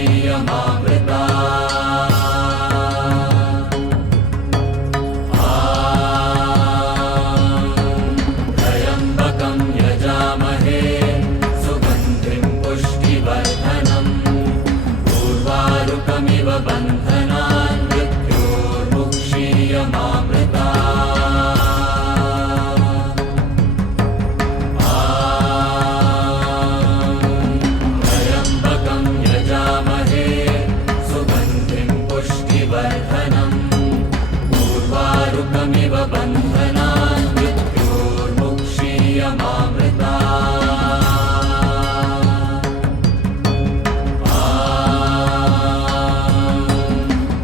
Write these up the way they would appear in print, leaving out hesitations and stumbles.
मुक्षीयमामृता त्र्यम्बकं यजामहे सुगन्धिं पुष्टिवर्धनम् उर्वारुकमिव बन्धनान् मृत्योर्मुक्षीयमामृता त्र्यम्बकं यजामहे सुगन्धिं पुष्टिवर्धनम् उर्वारुकमिव बन्धनान् मृत्योर्मुक्षीयमामृता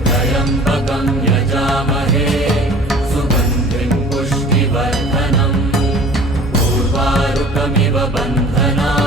त्र्यम्बकं यजामहे सुगन्धिं पुष्टिवर्धनम् उर्वारुकमिव बन्धनान्